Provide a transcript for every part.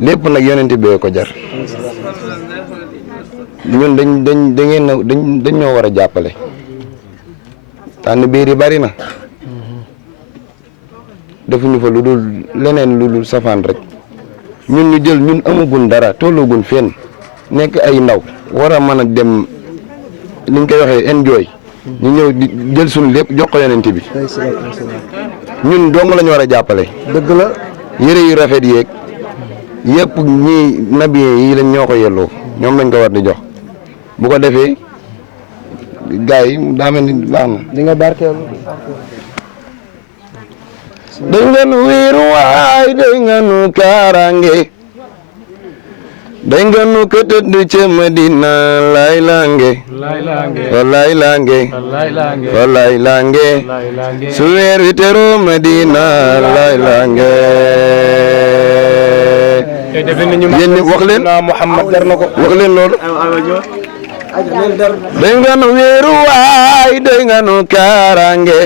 lépp nag yonent bee ko jar ñun dañ ñoo war a jàppale tànn biir yi bari na defuñu fa lu dul leneen lu dul safaan rek ñun ñu jël ñun amagun dara tollagun fenn nekk ay ndaw war a mën a dem ni ñu koy waxee enjoy ñu ñëw di jël suñu lépp jox ko yonent bi ñun dong lañu war a jàppale. dëgg la yére yu rafet yeeg yëpp ñii nabiyen yi lañ ñoo ko yelloo ñoom lañ ko war di jox bu ko defee gars yi daa mel ni baax na. di nga barkeelu. dañ nga nu wéeru waay dañ nga nu kaaraange dañ nga nu ko tëdd ca Madina lay lange walay lange walay lange su weer wi teroo Madina lay lange yéen wax leen Muhammad dar na ko wax leen loolu dañ nga nu wéeru waay dañ nga nu kaaraange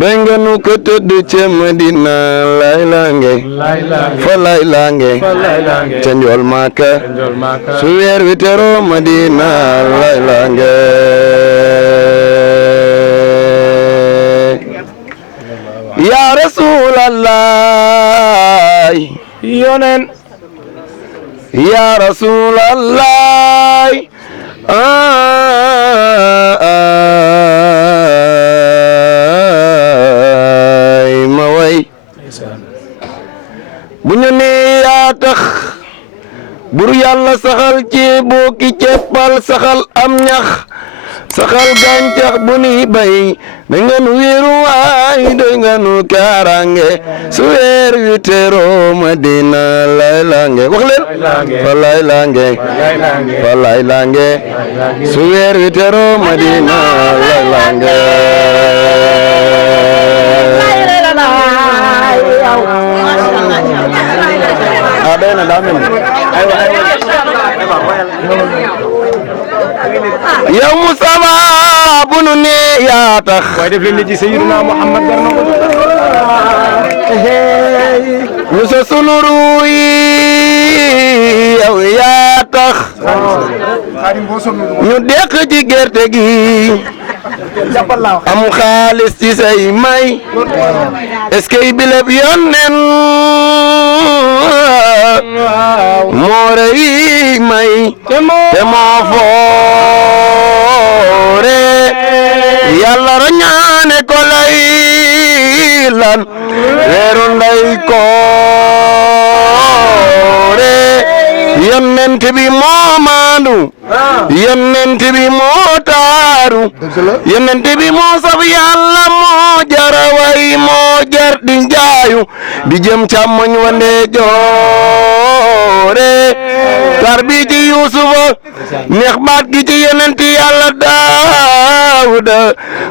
dañ nga nu ko tëdd ca Madina lay lange fa lay lange ca njool Màkka su weer wi teroo Madina lay lange ya rasulallah yonen ya rasulallah ma way bu ñu nee yaa tax bur yàlla saxal ci bokki ceppal saxal am ñax saxal gàncax bu ni bay da nga nu wéeru waay da nga nu kaaraange su weer wi teroo Madina lay lange wax leen fa lay lange fa lay lange su weer wi teroo Madina lay lange adena damen yow Mustafa bu nu ne yaa tax waaye def leen ni ci Sayyidina Muhammad dar na ko Musa sunu ruuy yow yaa tax ñu dekk ci gerte gi am xaalis ci say may est-ce que bileb yonnen moo rëy may te moo foore yàlla rañaane ko lay lan weeru nday koore yonent bi moo maandu yonent bi moo taaru yonent bi moo saf yàlla moo jara way moo jar di njaayu di jëm càmmoñ wa ndeyjoore tar bi ci Yuusufa neex baat gi ci yonent yàlla Daawuda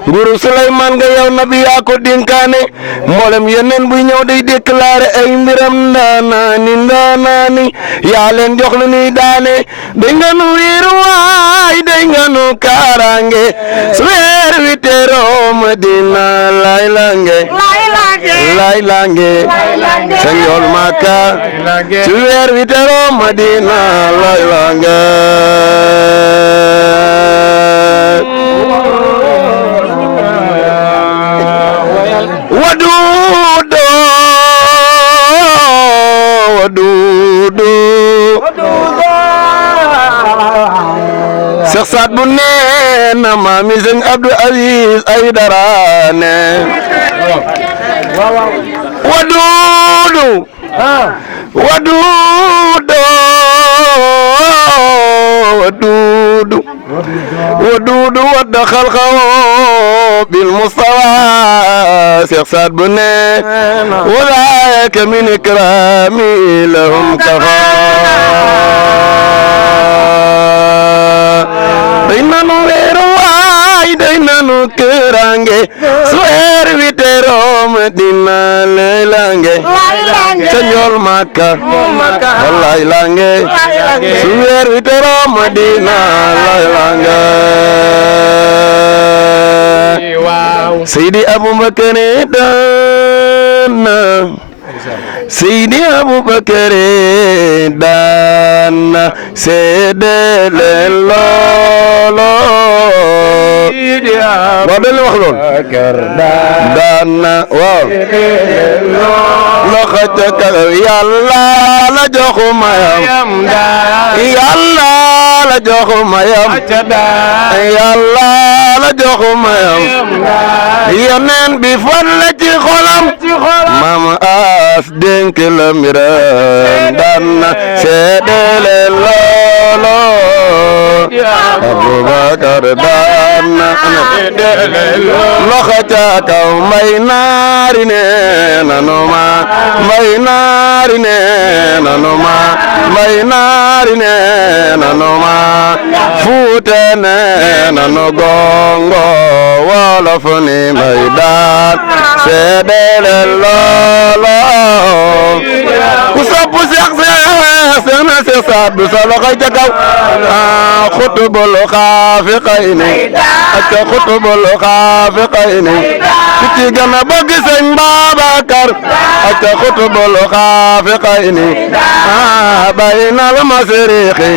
nguuru Suleymaan nga yow nabi yaa ko dénkaane mboolem yonent buy ñëw day déclaré ay mbiram ndaanaani yaa leen jox lu ñuy daane day nga nu wiiru waay day nga nu kaaraange su weer wi teroo Madina lay lange sa njool Makka su weer wi teroo Madina lay lange waduudo Seex Saad bu nee na maami Sëñ Abdou Aziz Aydara ne waduudu wadda xalqahu bil Mustafa Seex Saad bu ne walaaka min ikraami lahum kafa day nanu weeru waay day nanu kërange su weer wi teroo Madina lay lange ca njool Makka wallaay lange su weer wi teroo Madina lay lange Seydi Abubakar daan na Seydi Abubakar daan na seedele loolo waaw dañ wax lool daan na waaw loxo ca kaw yàlla la joxu mayam yàlla la joxu mayam yàlla la joxu mayam yeneen bi fan la ci xolam mama as dénk la miram daan na seedele loolo Abubakar daan na loxo ca kaw mbay naari nee nanu ma mbay naari nee nanu ma mbay naari nee nanu ma fuute nee nanu gongo wolof ni mbay daan seedele loolo ku sopp Seex na Seex Saad Bu sa loxo ca kaw xutubul xaafiqayni ak xutubul xaafiqayni ku ci gën a bëgg Sëñ Babacar ak xutubul xaafiqayni baynal masriqi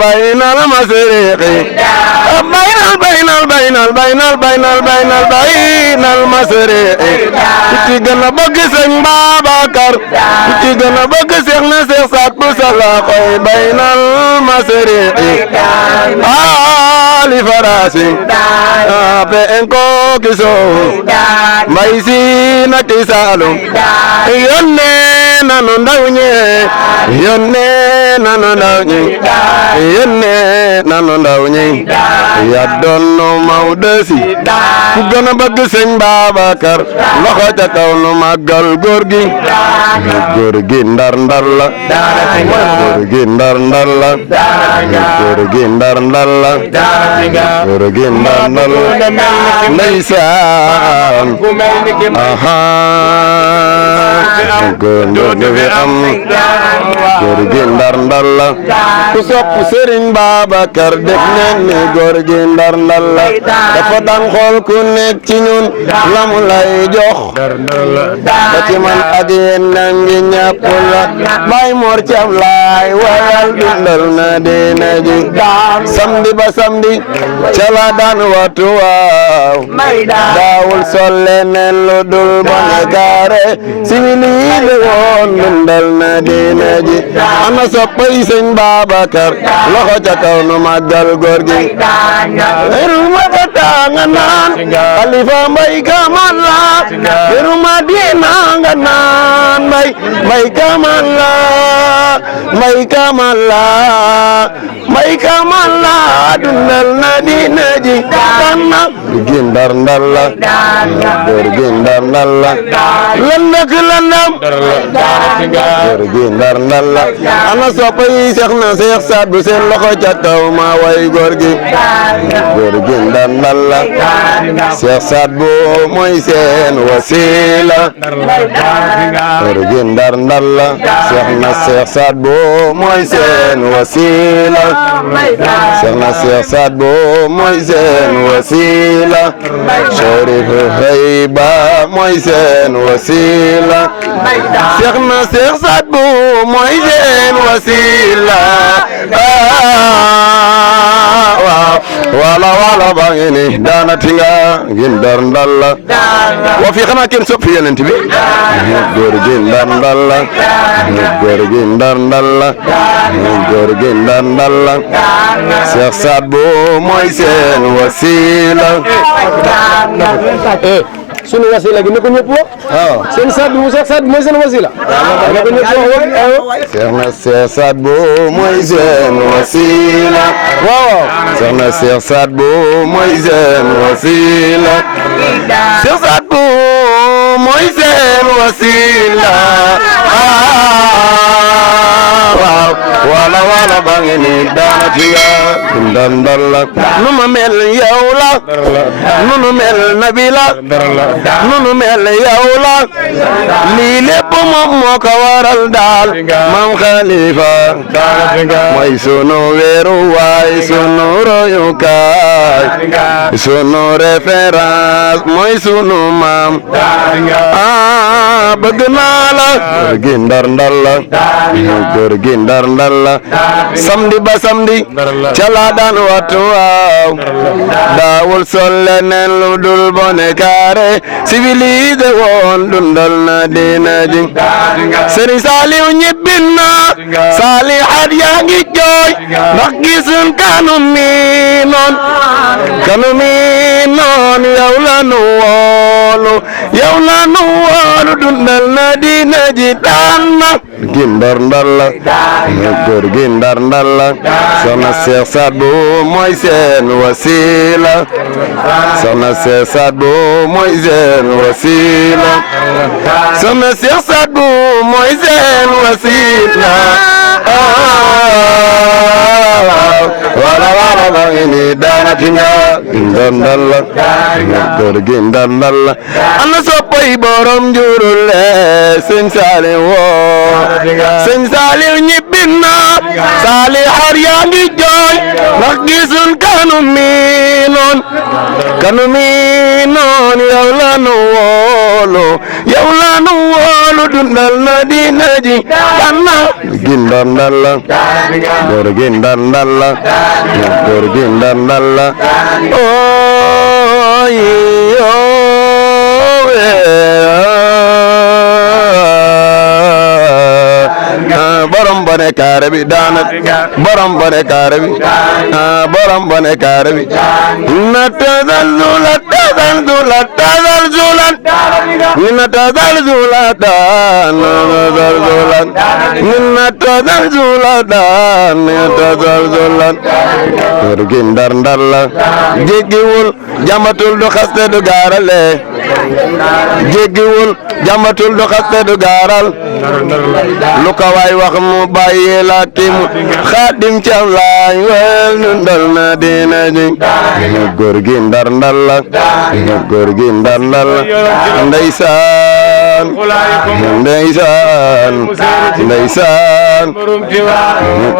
baynal masriqi baynal masriqi ku ci gën a bëgg Sëñ Babacar ku ci gën a bëgg Seex na Seex Saad Bu sa loxo baynal masriqi ali farasi be enko kiso mbay si na kisalo yonne nanu ndaw ñe yonne nanu ndaw ñe yonne nanu ndaw ñe ya donno Mawdo Si ku gën a bëgg Sëñ Babacar loxo ca kaw nu màggal góor gi ndar ndar la góor gi ndar ndar la góor gi ndar ndar la góor gi ndar ndar la ndeysaan aha góor fi am góor gi ndar ndar la ku sopp Sëriñ Babacar def nen ni góor gi ndar ndar la dafa daan xool ku nekk ci ñun la mu lay jox ba ci man ak yéen nangi ñàpp la Baay Mor Caam laay wayal dundal na diine ji samedi ba samedi ca la daan watu waaw daawul sol leneen lu dul bone gaare simili le woon dundal na diine ji ana soppay Sëñ Babacar loxo ca kaw nu màggal góor gi iruma tata nga naan Xalifa Mbay Kamal la iruma diina nga naan Mbay Kamal la Mbay Kamal la Mbay Kamal la dundal na diine ji tanna gi ndar ndar la góor gi ndar ndar la landak landam góor gi ndar ndar la ana soppa yi Seex na Seex Saad Bu seen loxo ca kaw ma way góor gi ndar ndar la Seex Saad Bu mooy seen wasila góor gi ndar ndar la Seex na Seex Saad Bu mooy seen wasila Seex na Seex Saad Bu mooy seen wasila Sharif Hayba mooy seen wasila Seex na Seex Saad Bu mooy seen wasila wala ba ngi ni daana tinga ngin dar ndalla wa fi xanaa kenn soppi yonent bi góor gi ndar ndalla góor gi ndar ndalla góor gi ndar ndalla Seex Saad Bu mooy seen wasila sunu wasila gi ne ko ñëpp wax waaw seen Saad Bu Seex Saad Bu mooy seen wasila ne ko ñëpp wax Seex na Seex Saad Bu mooy seen wasila waaw Seex na Seex Saad Bu mooy seen wasila Seex Saad Bu mooy seen wasila waaw wala wala bangi ni daana ci nga dundal la nu ma mel yow la nu mel nabi la nu mel yow la lii lépp moom moo ko waral daal maam Khalifa mooy sunu weeru waay sunu royukaay sunu référence mooy sunu maam bëgg naa la góor gi ndar la góor gi ndar la samedi ba samedi ca laa daan wattu waaw daawul sol leneen lu dul bone kaare civilisé woon dundal na diina ji Serigne Saliou ñibbin na Salihat yaa ngi jooy ndax gisun kanu mi noon yow la nu woolu dundal na diina ji daan na gi ndar la góor gi ndar la soxna Cheikh Sadou mooy seen wasila soxna Cheikh Sadou mooy seen wasila soxna Cheikh Sadou mooy seen wasila wala ba ini daana ci nga ndandal la góor gi ndandal la ana soppay borom njurul le sëñ Saliou woo sëñ Saliou ñibbin na Salihat yaa ngi jooy ndax gisun kanu mi noon yow la nu woolu dundal na diina ji danna gi ndandal la góor gi ndandal la góor gi ndandal la borom bone kaare bi daana borom bone kaare bi borom bone kaare bi na tazal zulat na tazal zulat góor gi ndar la jéggiwul jàmbatul du xaste du gaarale jéggiwul jàmbatul du xaste du gaaral lu ko waay wax mu bàyyi la tim xaadim cam laay wel nu ndal na diina ji góor gi ndar la góor gi ndar la ndeysaan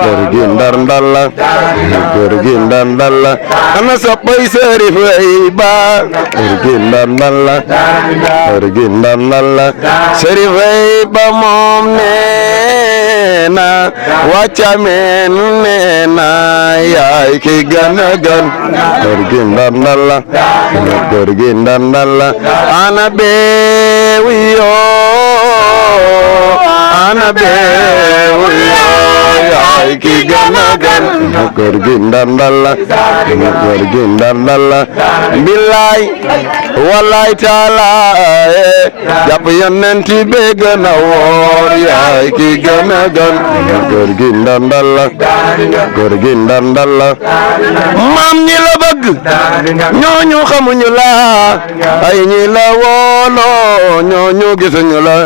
góor gi ndar la góor gi ndar la ana soppay Serif way ba góor gi ndar la góor gi ndar la Serif way ba moom neena wàccameen neena yaay ki gën a gën góor gi ndar la góor gi ndar la ana beewi yoo ana beewi yoo yaay ki gën a gën góor gi ndar la góor gi ndar la billaay wallaay taala jàpp yonent bi gën a woor yaay ki gën a gën góor gi ndar la góor gi ndar la maam ñi la bëgg ñooñu xamuñu la ay ñi la wooloo ñooñu gisuñu la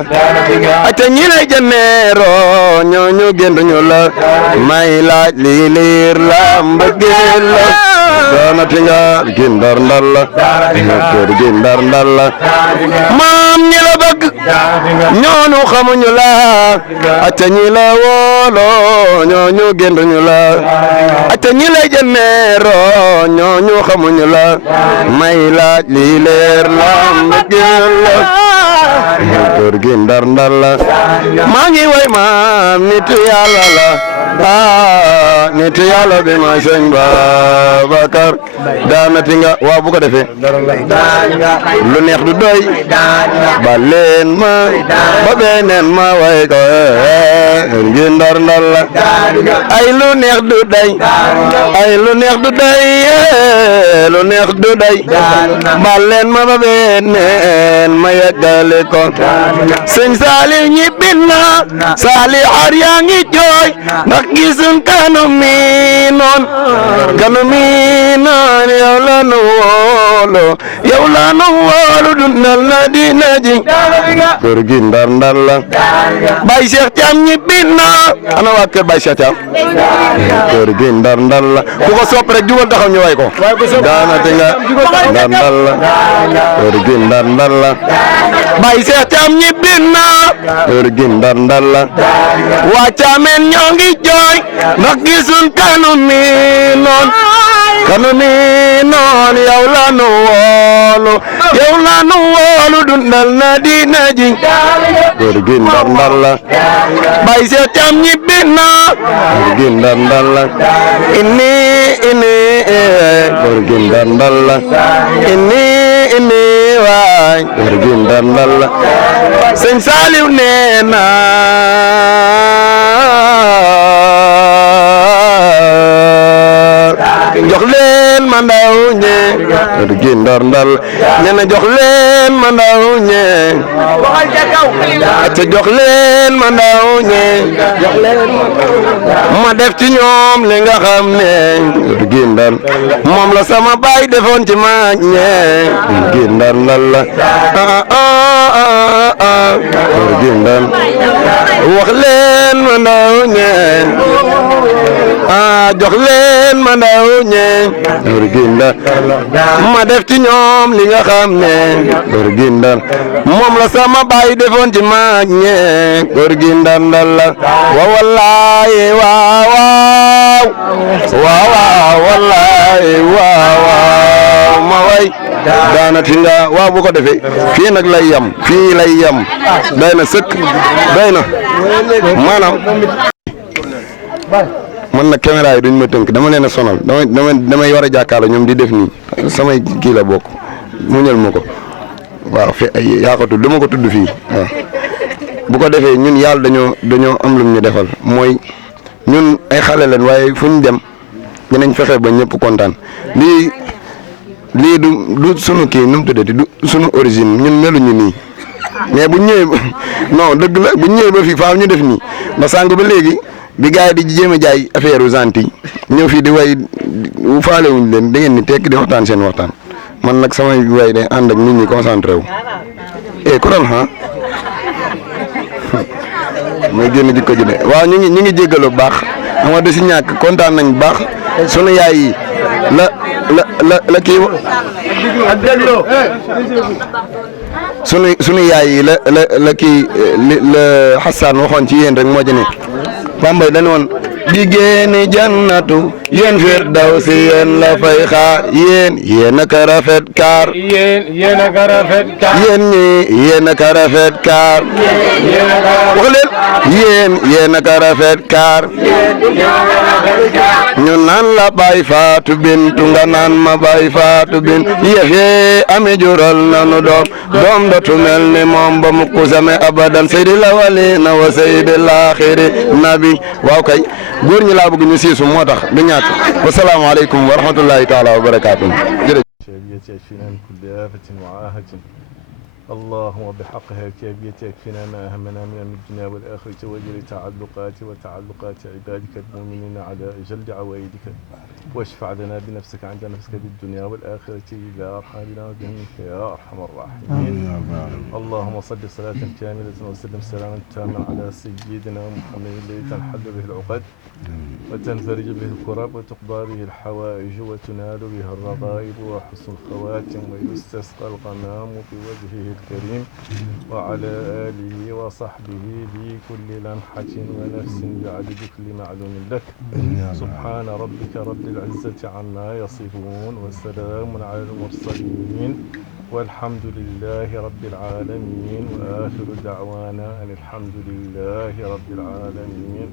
ate ñi lay jëneeroo ñooñu génduñu la may laaj lii liir la mbëggeel la doonati nga gi ndar la góor gi ndar la maam ñi la bëgg ñooñu xamuñu la ate ñi la wooloo ñooñu génduñu la ate ñi lay jëneeroo ñooñu xamuñu la may laaj lii leer la mbëggeel la góor gi ndar la maa ngi way maam nitu yàlla la nitu yàlla bi ma sëñ Babacar daanati nga waaw bu ko defee lu neex du doy ba leen ma ba beneen ma way ko gi ndar la ay lu neex du doy ay lu neex du doy lu neex du doy ba leen ma ba beneen ma yeggale ko sëñ Saliou ñibbin na Salihat yaa ngi jooy ndax gisun kanu mi noon yow la nu woolu dundal na diine ji kër gi ndar ndar la Baye Cheikh Thiam ñibbi na ana waa kër Baye Cheikh Thiam kër gi ndar ndar la ku ko sopp rek jugal taxaw ñu way ko daana te nga ndar ndar la kër gi ndar ndar la Baye Cheikh Thiam ñibbi na kër gi ndar ndar la waa Thiameen ñoo ngi jooy ndax gisun kanu mi noon yow la nu woolu dundal na diine ji kër gi ndar ndar la Baye Cheikh Thiam ñibbi na kër gi ndar ndar la inni kër gi ndar ndar la inni waay kër gi ndar ndar la sëñ Saliou nee na jox leen ma ndaw ñe kër gi ndar ndar nee na jox leen ma ndaw ñe acca jox leen ma ndaw ñe ma def ci ñoom li nga xam ne kër gi ndar moom la sama baay defoon ci mag ñe kër gi ndar ndar la kër gi ndar wax leen ma ndaw ñe jox leen ma ndaw ñe kër gi ndar ma def ci ñoom li nga xam ne kër gi ndar moom la sama baay defoon ci mag ñe kër gi ndar ndar la wa wallahi waaw wallahi waaw ma way daana ti nga waaw bu ko defee fii nag lay yam fii lay yam doy na sëkk doy na maanaam man nag caméra yi duñ ma tënk dama leen a sonal damay war a jàkkaarloo ñoom di def nii samay kii la bokk muñal ma ko waaw fi yaa ko tudd dama ko tudd fii waaw bu ko defee ñun yàlla dañoo am lu ñu defal mooy ñun ay xale leen waaye fu ñu dem dinañ fexe ba ñëpp kontaan lii du sunu kii nu mu tuddati du sunu origine ñun meluñu nii mais bu ñëwee non dëgg la bu ñëwee ba fii faaw ñu def nii ba sànq ba léegi. bi gars yi di jéem a jaay affaire gentil ñëw fii di way faale wuñ leen da ngeen ni tekk di waxtaan seen waxtaan man nag samay way day ànd ak nit ñi concentré wu kural mooy génn jikko ji de waaw ñu ngi jéggalu bu baax xam nga da si ñàkk kontaan nañ bu baax sunu yaay yi la kii sunu yaay yi la kii la Xasaan waxoon ci yéen rek moo ci ne Bambay dañu woon jigéeni jannatu yéen firdawsi yéen la fay xaar yéen a ka rafet kaar yéen a ka rafet kaar yéen ñi yéen a ka rafet kaar wax leen yéen a ka rafet kaar ñu naan la Baay Faatu Bintu nga naan ma Baay Faatu Bintu yëfee ami jural nanu doom dootu mel ni moom ba mu kusame abadan sayyidil awwalina wa sayyidil aaxirin nabi waaw kay góor ñi laa bëgg ñu siisu moo tax du ñàkk wassalaamu aleykum wa rahmatullahi taala wa barakaatuh اللهم بحقها الكافية يكفينا ما أهمنا من الدنيا والآخرة وجل تعلقات وتعلقات عبادك المؤمنين على أجل عوائدك واشفع لنا بنفسك عند نفسك بالدنيا والآخرة إلى أرحامنا بك يا أرحم الراحمين اللهم صل صلاة كاملة وسلم سلاما تاما على سيدنا محمد الذي تنحل به العقد وتنفرج به الكرب وتقضى به الحوائج وتنال به الرغائب وحسن الخواتم ويستسقى الغمام بوجهه الكريم وعلى آله وصحبه بكل لمحة ونفس بعدد كل معلوم لك سبحان ربك رب العزة عما يصفون وسلام على المرسلين والحمد لله رب العالمين وآخر دعوانا أن الحمد لله رب العالمين.